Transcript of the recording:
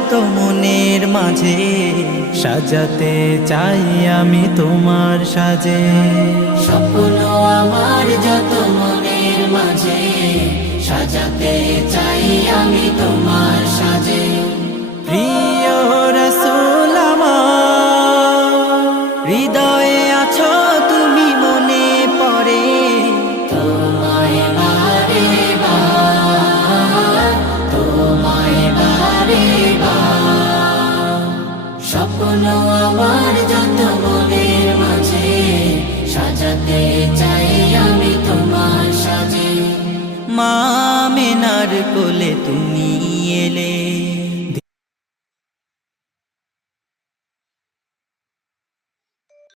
যত মনের মাঝে সাজাতে চাই আমি তোমার সাজে। স্বপ্ন আমার যত মনের মাঝে সাজাতে চাই আমি তোমার সাজে। প্রিয় রাসূল আমার, হৃদয়ে আছো তুমি, মনে পড়ে তোমায় বারে বার, তোমায় বারে বার। স্বপ্ন আমার যত মনের মাঝে সাজাতে চাই আমি তোমার সাজে। মা আমিনার কোলে তুমি